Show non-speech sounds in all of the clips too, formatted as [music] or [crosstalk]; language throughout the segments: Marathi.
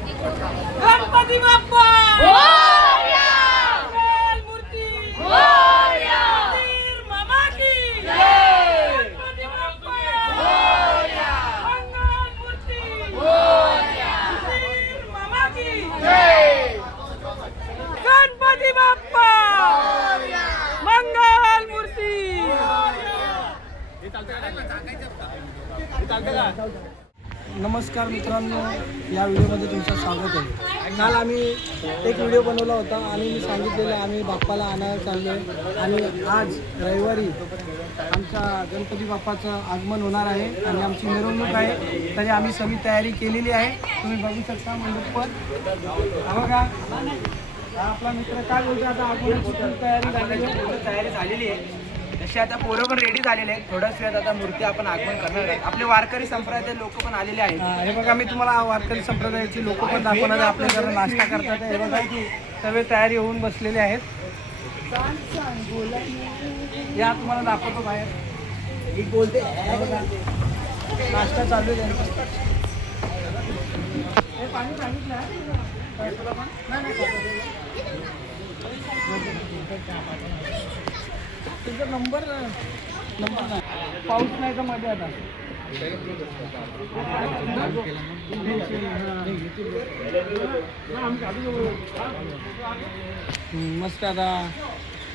गणपती बाप्पा मंगल मूर्ती वीर मामा की गणपती बाप्पा मंगल मूर्ती वीर मामा की गणपती बाप्पा मंगल मूर्ती नमस्कार मित्रांनो या व्हिडिओमध्ये तुमचं स्वागत आहे. काल आम्ही एक व्हिडिओ बनवला होता आणि मी सांगितलेलं आम्ही बाप्पाला आणायला चाललो आहे आणि आज रविवारी आमच्या गणपती बाप्पाचं आगमन होणार आहे आणि आमची मिरवणूक आहे. तरी आम्ही सगळी तयारी केलेली आहे. तुम्ही बघू शकता मंडप पण बघा. आपला मित्र काय बोलतो आता आगमनाची तयारी झालेली आहे. तयारी झालेली आहे. जसे आता पोरं पण रेडी झालेले आहेत. थोड्याच वेळात आता मूर्ती आपण आगमन करणार आहे आपले वारकरी संप्रदाय लोक पण आलेले आहेत. हे बघा मी तुम्हाला वारकरी संप्रदायाची लोक पण दाखवणार आहे. आपल्या घरात नाश्ता करतात हे बघा सगळे तयारी होऊन बसलेले आहेत. या तुम्हाला दाखवतो बाहेर. बोलते. नाश्ता चालू आहे. पाणी सांगितलं आहे? काय तुला पण? नाही, नाही, तुझा नंबर नंबर नाही. पाऊस नाही तर मध्ये आता. मस्त आता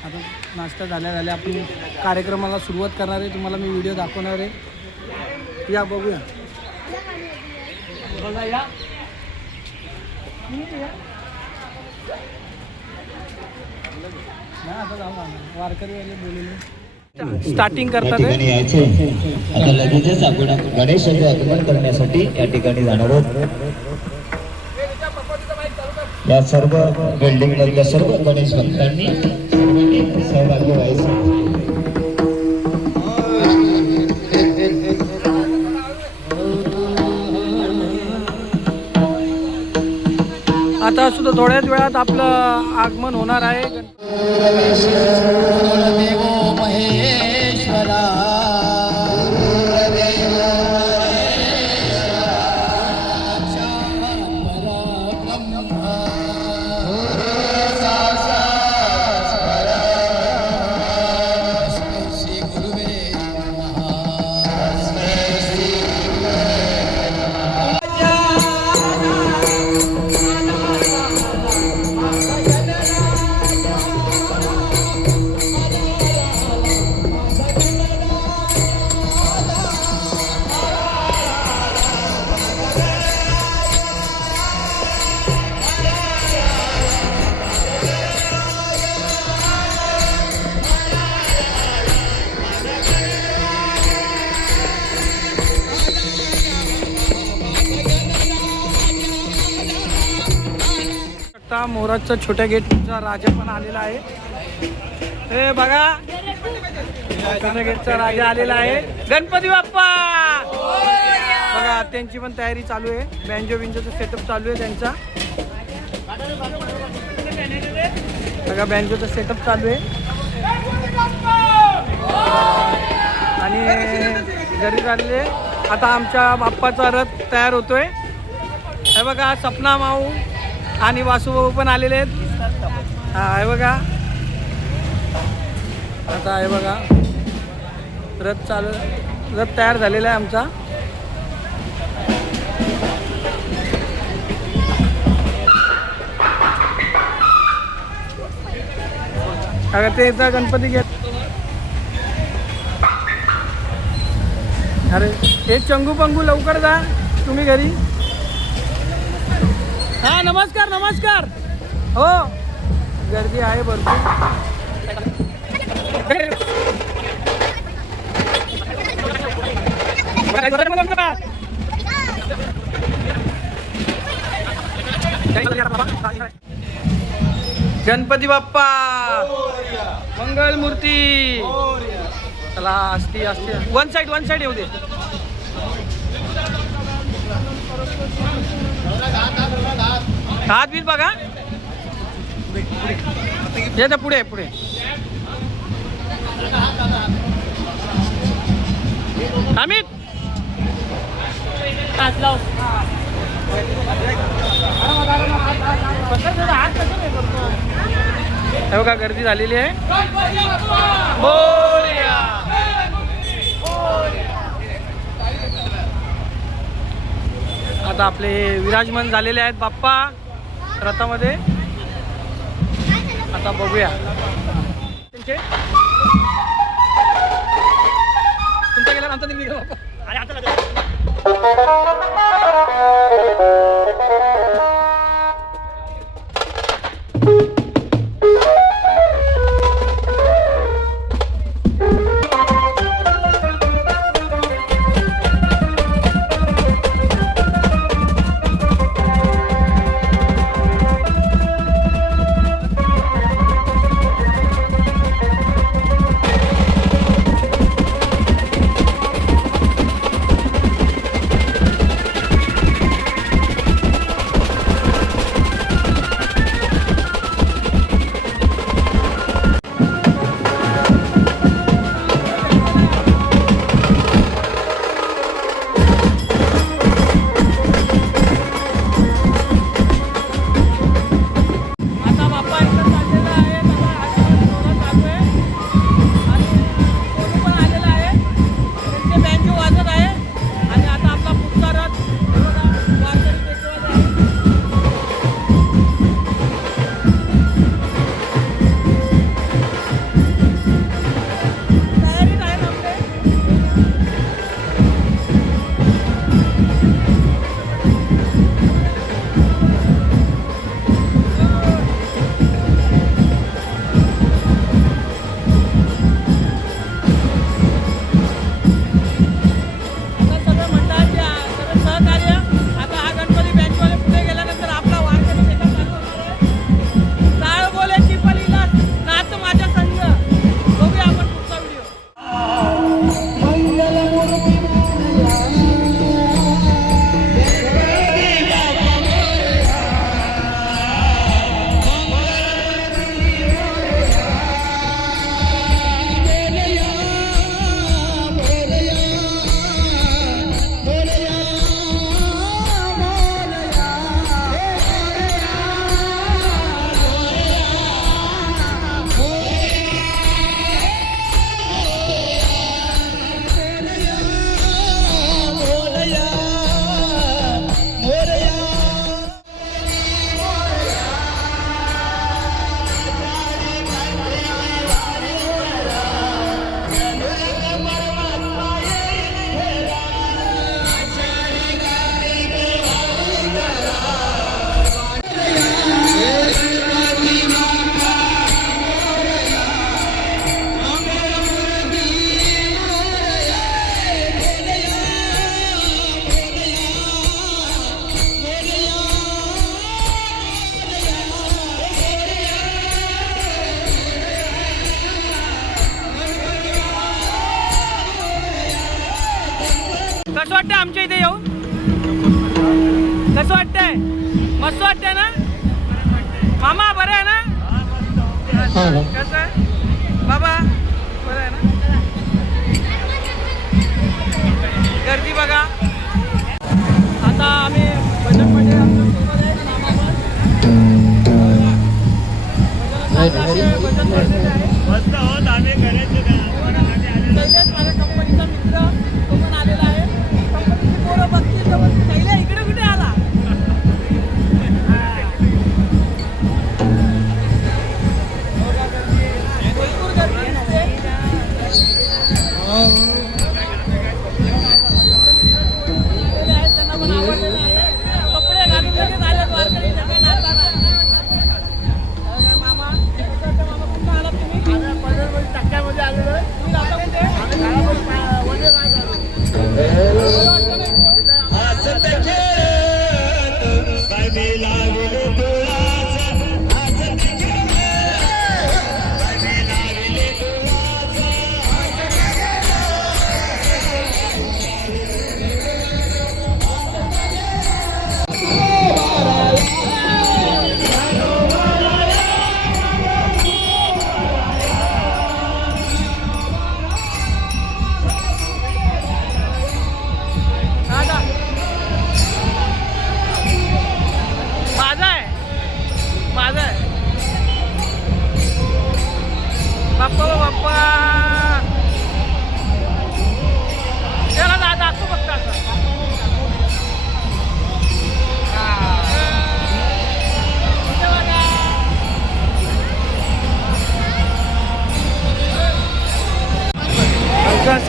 आता नाश्ता झाल्या झाल्या आपण कार्यक्रमाला सुरुवात करणार आहे. तुम्हाला मी व्हिडिओ दाखवणार आहे. या बघूया. बघा या. स्टार्टिंग करतात आता लगेचच आपण गणेशाचे आगमन करण्यासाठी या ठिकाणी जाणार आहोत. या सर्व बिल्डिंग मधल्या सर्व गणेश भक्तांनी सहभागी व्हायचं. आता सुद्धा थोड्याच वेळात आपलं आगमन होणार आहे. आता छोट्या गेटचा राजा पण आलेला आहे. हे बघा. छोट्या गेटचा राजा आलेला आहे. गणपती बाप्पा! बघा त्यांची पण तयारी चालू आहे. बँजो बिंजोचा सेटअप चालू आहे त्यांचा. बघा बँजोचा सेटअप चालू आहे. आणि घरी चालले. आता आमच्या बाप्पाचा रथ तयार होतोय. हे बघा सपना माऊ. आणि वासुभाऊ पण आलेले आहेत. हा आहे बघा. आता आहे बघा. रथ चालू रथ तयार झालेला आहे आमचा. अगं ते एकदा गणपती घेत अरे हे चंगू पंगू लवकर जा तुम्ही घरी. हा नमस्कार नमस्कार. हो. गर्दी आहे भरपूर. गणपती बाप्पा. मंगल मूर्ती चला असती असती वन साईड वन साईड येऊ दे. हात बीत बघा. येतं पुढे पुढे. अमित. हात हे बघा गर्दी झालेली आहे. आता आपले विराजमान झालेले आहेत बाप्पा. रथामध्ये आता बघूया. तुमचे तुमच्या गेल्यानंतर आमचा अरे आता [laughs] कसं बाबा बरं आहे ना? गर्दी बघा. आता आम्ही बजट म्हणजे आमच्या आहे करायचं पहिलेच माझ्या कंपनीचा मित्र.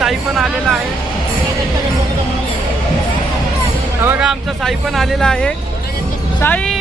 साई पण आलेला आहे. बघा आमचा साई पण आलेला आहे. साई!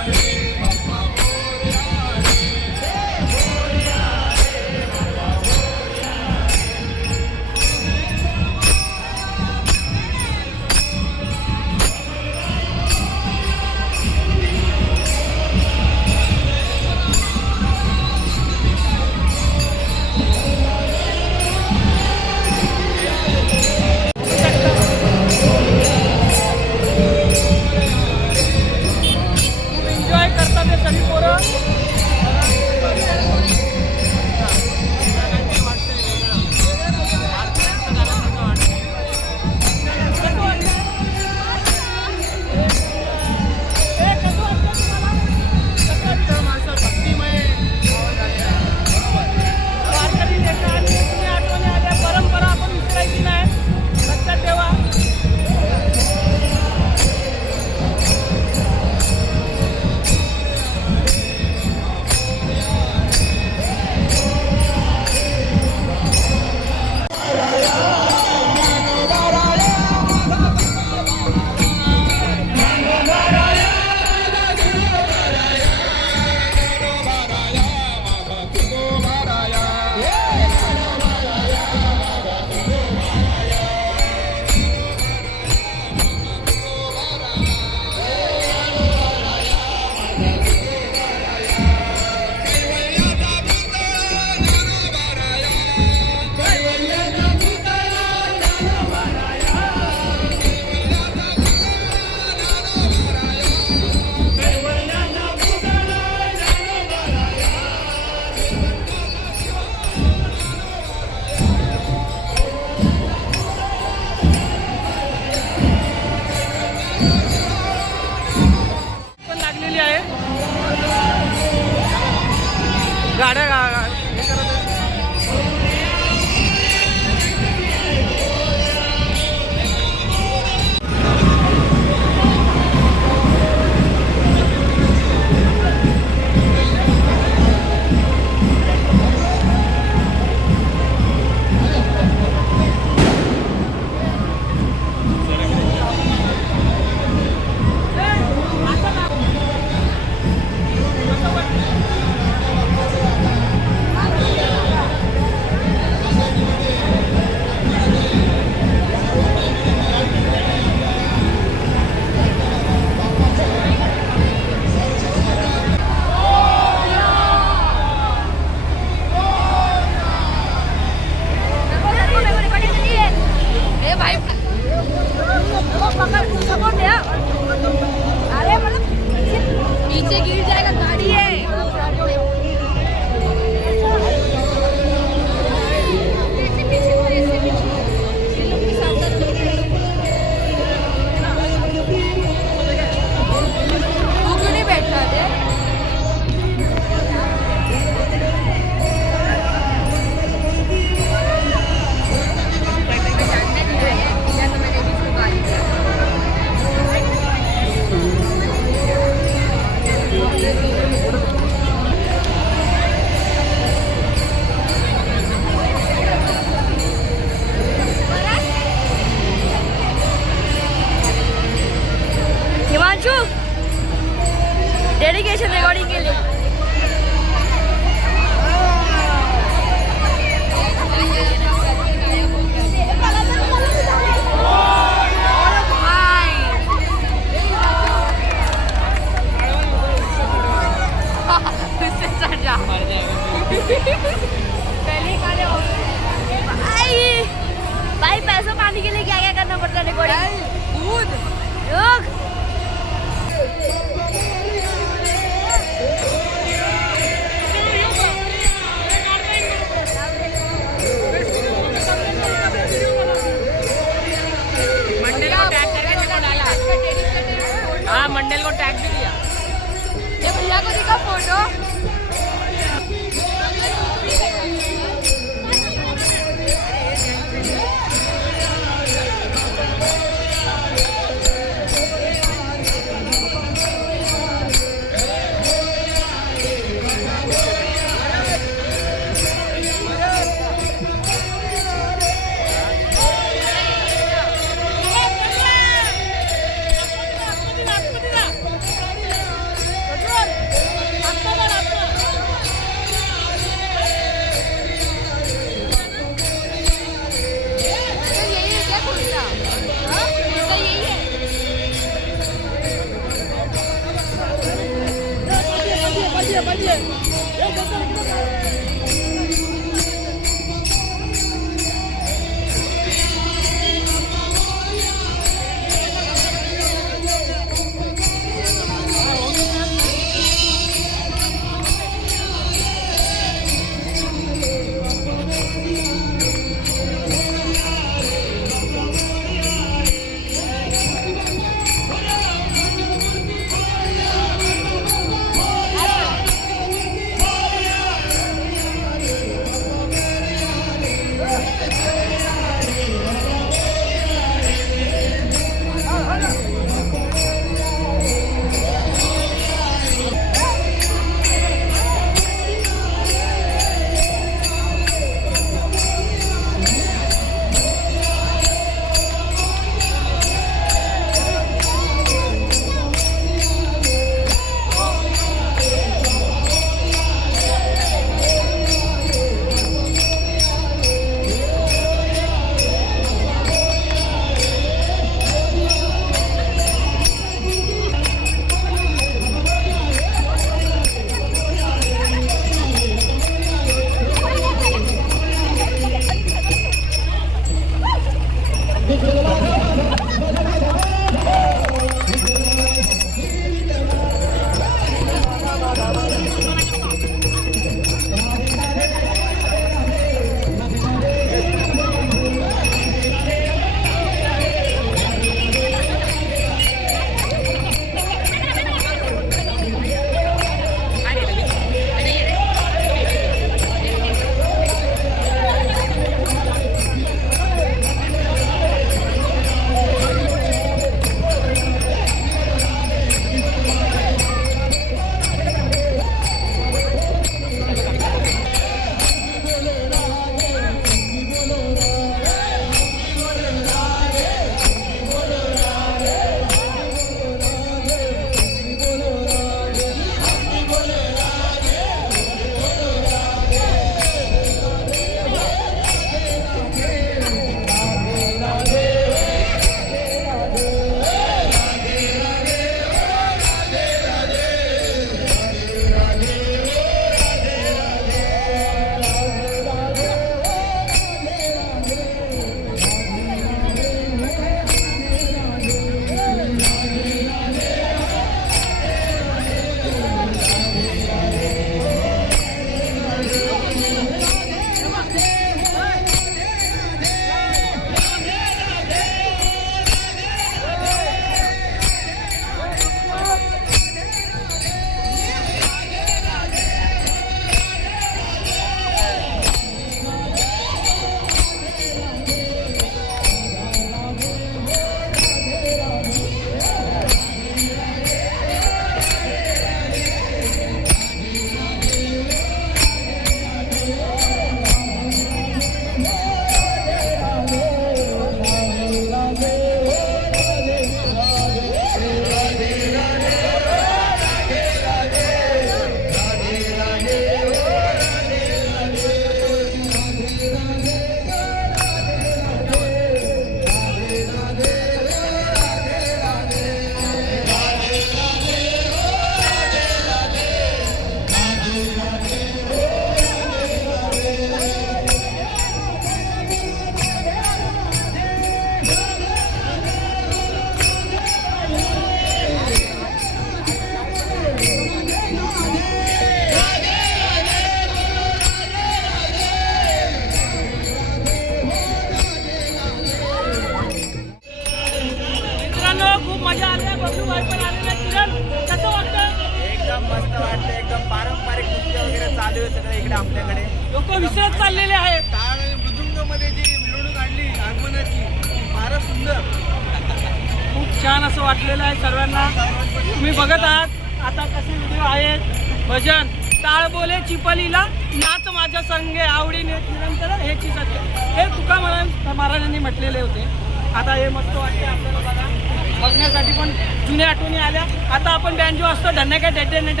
बँजो असतो धन्यका डेटेनेट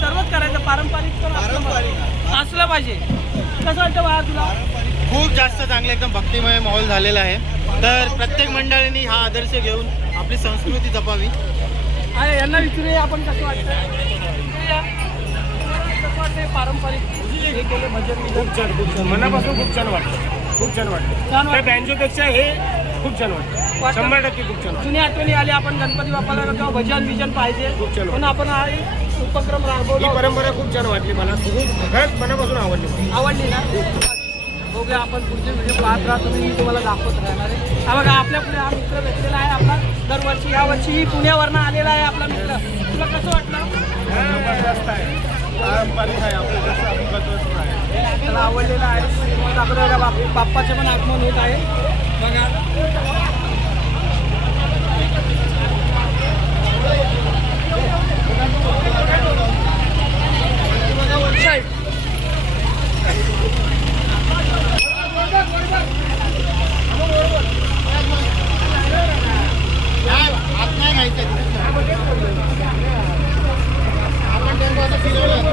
सर्वच करायचं पारंपरिक पण असलं पाहिजे. कसं वाटतं बाळा तुला? खूप जास्त चांगलं एकदम भक्तिमय माहोल झालेला आहे. तर प्रत्येक मंडळींनी हा आदर्श घेऊन आपली संस्कृती जपावी. अरे यांना विचारूया आपण कसं वाटतं? पारंपरिक? हे केले भजन खूप छान खूप छान. मनापासून खूप छान वाटतं. खूप छान वाटतं. छान त्या वाटतं बँजोपेक्षा हे खूप छान वाटतं. शंभर टक्के खूप छान जुन्या आठवणी आल्या आपण गणपती बाप्पाला किंवा भजन विजन पाहिजे. खूप छान पण आपण हा उपक्रम ही राबवला परंपरा खूप छान वाटली मला. खूप खरंच मनापासून आवडली. आवडली ना? बघूया आपण पुढचे व्हिडिओ पाहत राहा तुम्ही मी तुम्हाला दाखवत राहणार आहे. हा बघा आपल्या पुढे हा मित्र भेटलेला आहे आपला दरवर्षी. या वर्षी पुण्यावरनं आलेला आहे आपला मित्र. तुला कसं वाटलं? त्याला आवडलेलं आहे. बाप्पाचे पण आगमन होत आहे. बघा साहेब आत नाही घ्यायचं आपण टेम्पो असं फिरवलं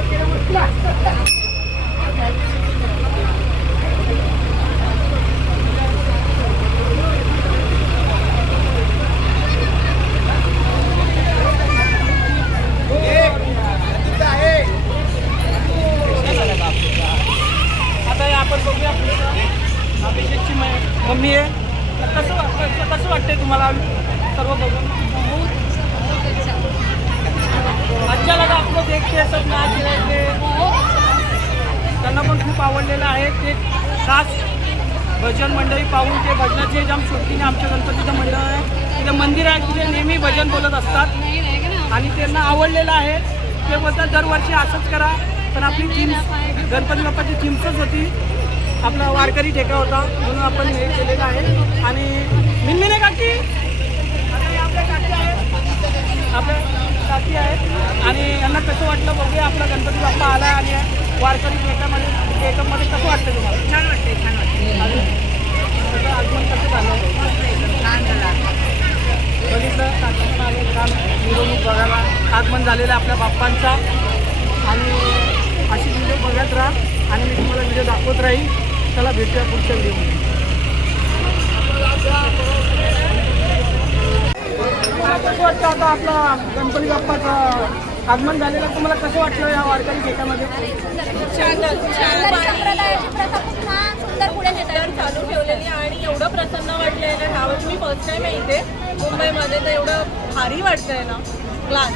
आता हे आपण बघूया अभिषेकची मम्मी आहे. तर कसं वाटतं कसं वाटतंय तुम्हाला? सर्व बघून. अच्छा लगा आपलं देखते सब नाच रहे त्यांना पण खूप आवडलेलं आहे. ते खास भजन मंडळी पाहून ते भजनाचे जाम शोधीने आमच्या गणपतीचं मंडळ आहे. तिथे मंदिर आहे तिथे नेहमी भजन बोलत असतात. आणि त्यांना आवडलेलं आहे. ते बोलतात दरवर्षी असंच करा. पण आपली थीम गणपती बाप्पाची थीमच होती. आपला वारकरी ठेका होता म्हणून आपण हे केलेलं आहे. आणि मिनमिने काकी! आपल्या काकी आहेत. आपल्या काकी आहेत आणि यांना कसं वाटलं बघूया आपला गणपती बाप्पा आला आणि वारकरी ठेक्यामध्ये ठेक्यामध्ये कसं वाटतं तुम्हाला? छान वाटते छान वाटते आगमन कसं झालं? बघितलं काकांना आले छान. मिरवणूक बघायला आगमन झालेलं आहे आपल्या बाप्पांचा. आणि अशी व्हिडिओ बघत राहा. आणि मी तुम्हाला व्हिडिओ दाखवत राहील चला भेटूया पुढच्या वाटतं आता आपला गणपती बाप्पाचं आगमन झालेलं. तुम्हाला कसं वाटलं या वारकरी शेतामध्ये? सुंदर पुढे चालू ठेवलेली आणि एवढं प्रसन्न वाटलंय ना. ह्यावेळी मी फर्स्ट टाइम आहे इथे. मुंबईमध्ये तर एवढं भारी वाटतंय ना. क्लास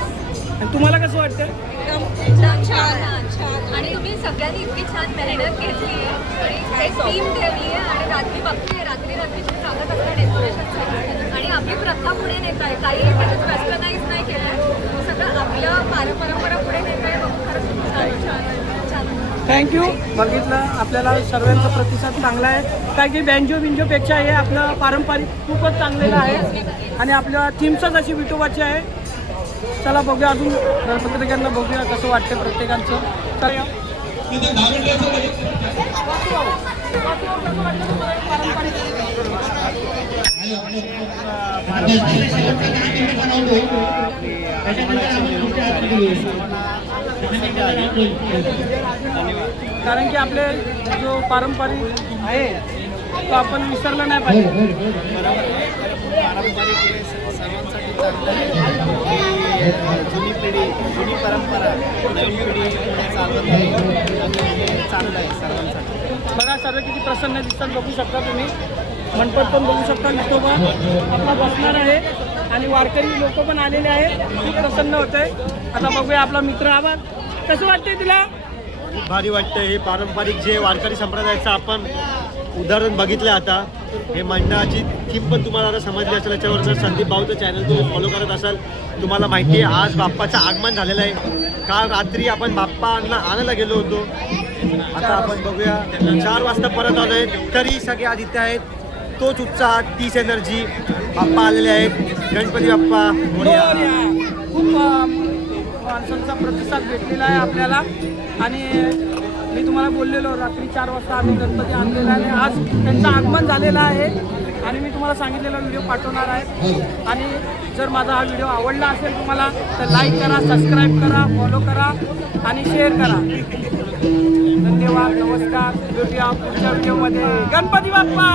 तुम्हाला कसं वाटतं एकदम छान छान. आणि तुम्ही सगळ्यांनी इतकी छान मेहनत घेतली आहे. टीम ठेवली आहे आणि रात्री बघते रात्री रात्री तुम्ही सांगत असता डेकोरेशन आणि आपली प्रथा पुढे नेत आहे. काही त्याच्यात वेस्टर्नाइज नाही केलं सगळं आपलं पार परंपरा पुढे नेत आहे. बघून खरंच खूप छान छान थँक्यू बघितलं. आपल्याला सर्वांचा प्रतिसाद चांगला आहे. काय की बँजो बिंजोपेक्षा हे आपलं पारंपरिक खूपच चांगलेलं आहे. आणि आपल्या थीमचंच अशी विठोबाची आहे. चला बघूया अजून पत्रिकांना बघूया कसं वाटतं प्रत्येकाचं. कारण की आपले जो पारंपरिक आहे तो आपण विसरला नाही पाहिजे. जुनी पिढी जुनी परंपरा नवीन पिढी हे आहे चांगलं आहे सर्वांसाठी बघा सर्व किती प्रसन्न दिसतात बघू शकता तुम्ही. मंडप पण बघू शकता विठोबा आपला बसणार आहे. आणि वारकरी लोक पण आलेले आहेत. खूप प्रसन्न होत आहे आता बघूया आपला मित्र आवाज. कसं वाटतंय तुला? खूप भारी वाटतं हे पारंपरिक जे वारकरी संप्रदायाचं आपण उदाहरण बघितलं आता हे मंडळाची थीम पण तुम्हाला आता समजली असेल याच्यावर जर संदीप भाऊचं चॅनल तुम्ही फॉलो करत असाल तुम्हाला माहिती आहे आज बाप्पाचं आगमन झालेलं आहे. काल रात्री आपण बाप्पांना आणायला गेलो होतो. आता आपण बघूया चार वाजता परत आलो आहे तरी सगळे आज इथे आहेत. तोच उत्साह तीच एनर्जी बाप्पा आलेले आहेत. गणपती बाप्पा खूप माणसांचा प्रतिसाद भेटलेला आहे आपल्याला. आणि मी तुम्हाला बोललेलो रात्री चार वाजता आम्ही गणपती आणलेला आहे. आज त्यांचं आगमन झालेलं आहे. आणि मी तुम्हाला सांगितलेला व्हिडिओ पाठवणार आहे. आणि जर माझा हा व्हिडिओ आवडला असेल तुम्हाला तर लाईक करा सबस्क्राईब करा फॉलो करा आणि शेअर करा. धन्यवाद नमस्कार. भेटूया पुढच्या व्हिडिओमध्ये. गणपती बाप्पा!